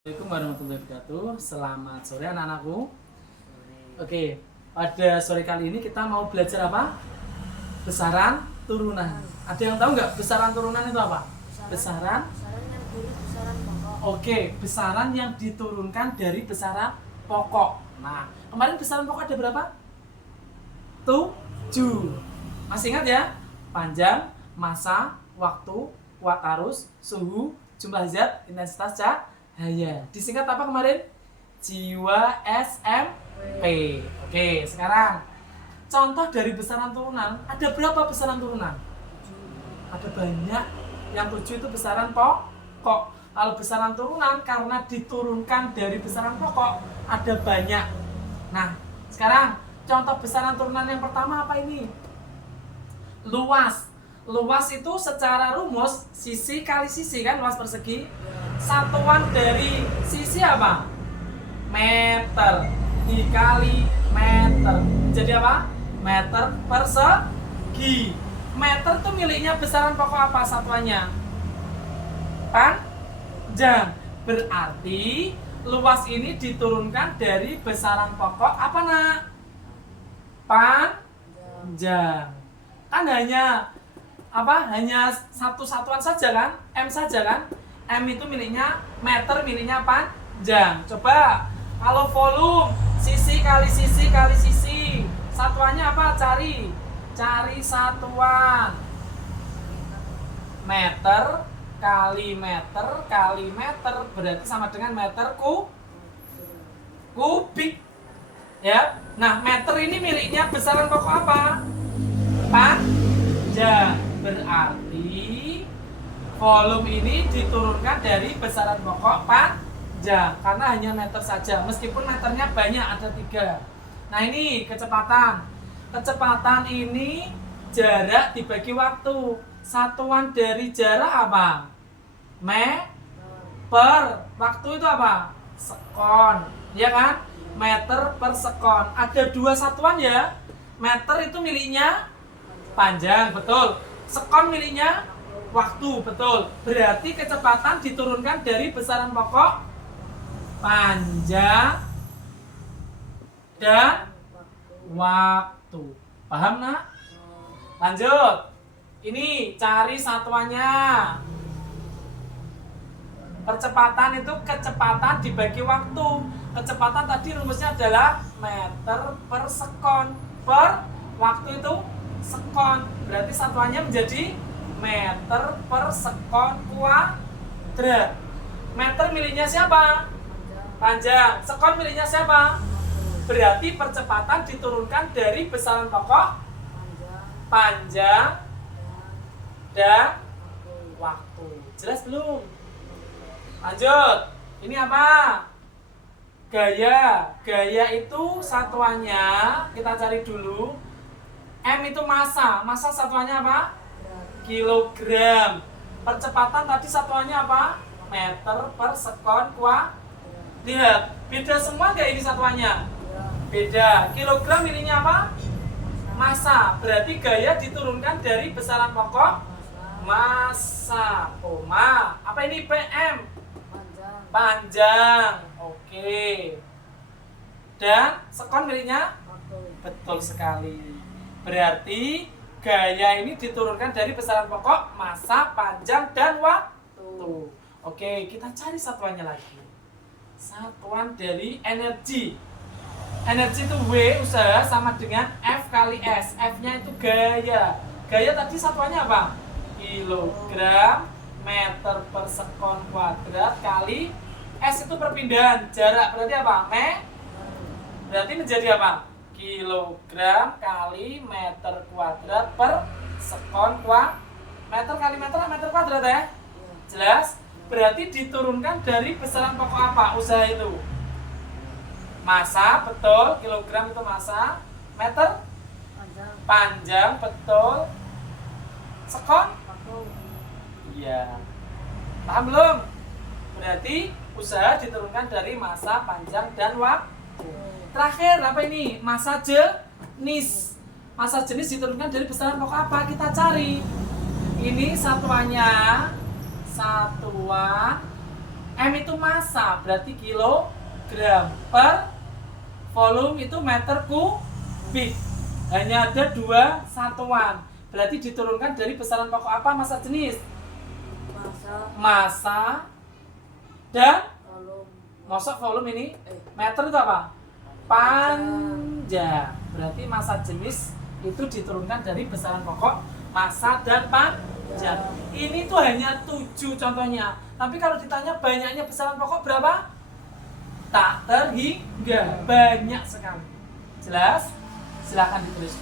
Assalamualaikum warahmatullahi wabarakatuh. Selamat sore anak-anakku. Oke, pada sore kali ini kita mau belajar apa? Besaran turunan. Ada yang tahu nggak besaran turunan itu apa? Besaran yang dari besaran pokok. Oke, besaran yang diturunkan dari besaran pokok. Nah, kemarin besaran pokok ada berapa? 7. Masih ingat ya? Panjang, massa, waktu, kuat arus, suhu, jumlah zat, intensitas cahaya. Disingkat apa kemarin? Jiwa SMP. Oke, sekarang contoh dari besaran turunan. Ada berapa besaran turunan? Ada banyak. Yang 7 itu besaran pokok. Kalau besaran turunan karena diturunkan dari besaran pokok ada banyak. Nah, sekarang contoh besaran turunan yang pertama apa ini? Luas. Luas itu secara rumus sisi kali sisi kan, luas persegi. Satuan dari sisi apa? Meter dikali meter. Jadi apa? Meter persegi. Meter itu miliknya besaran pokok apa satuannya? Panjang. Berarti luas ini diturunkan dari besaran pokok apa nak? Panjang. Kan hanya apa? Hanya satu satuan saja kan? M saja kan? M itu miliknya meter, miliknya panjang. Coba kalau volume sisi kali sisi kali sisi, satuannya apa? Cari satuan. Meter kali meter berarti sama dengan meter kubik. Ya. Nah, meter ini miliknya besaran pokok apa? Panjang. Berarti volume ini diturunkan dari besaran pokok panjang karena hanya meter saja, meskipun meternya banyak, ada 3. Nah, ini kecepatan. Kecepatan ini jarak dibagi waktu. Satuan dari jarak apa? Per. Waktu itu apa? Sekon. Ya kan? Meter per sekon. Ada 2 satuan ya. Meter itu miliknya panjang, betul. Sekon miliknya waktu, betul. Berarti kecepatan diturunkan dari besaran pokok panjang dan waktu. Paham nak? Lanjut. Ini cari satuannya. Percepatan itu kecepatan dibagi waktu. Kecepatan tadi rumusnya adalah meter per sekon. Per waktu itu sekon. Berarti satuannya menjadi meter per sekon kuadrat. Meter miliknya siapa? Panjang. Sekon miliknya siapa? Berarti percepatan diturunkan dari besaran pokok panjang dan waktu. Jelas belum? Lanjut. Ini apa? Gaya. Gaya itu satuannya kita cari dulu. M itu massa. Massa satuannya apa? Kilogram. Percepatan tadi satuannya apa? Meter per sekon kuadrat. Lihat, beda semua nggak ini satuannya? Beda. Kilogram ininya apa? Massa. Berarti gaya diturunkan dari besaran pokok massa. Koma. Apa ini PM? Panjang. Oke. Dan sekon miliknya? Betul sekali. Berarti gaya ini diturunkan dari besaran pokok massa, panjang, dan waktu. Oke, kita cari satuannya lagi. Satuan dari energi. Energi itu W usaha sama dengan F kali S. F-nya itu gaya. Gaya tadi satuannya apa? Kilogram meter per sekon kuadrat kali S itu perpindahan jarak, berarti apa? Berarti menjadi apa? Kilogram kali meter kuadrat per sekon kuadrat. Meter kali meter kuadrat ya? Jelas? Berarti diturunkan dari besaran pokok apa usaha itu? Massa, betul. Kilogram itu massa. Meter? Panjang, betul. Sekon? Iya. Paham belum? Berarti usaha diturunkan dari massa, panjang, dan waktu. Terakhir apa ini? Massa jenis. Massa jenis diturunkan dari besaran pokok apa? Kita cari. Ini satuannya satuan M itu massa, berarti kilogram. Per volume itu meter kubik. Hanya ada 2 satuan. Berarti diturunkan dari besaran pokok apa massa jenis? Massa dan volume ini meter itu apa? Panjang. Berarti massa jenis itu diturunkan dari besaran pokok massa dan panjang. Ini tuh hanya 7 contohnya. Tapi kalau ditanya banyaknya besaran pokok berapa? Tak terhingga, banyak sekali. Jelas? Silakan ditulis.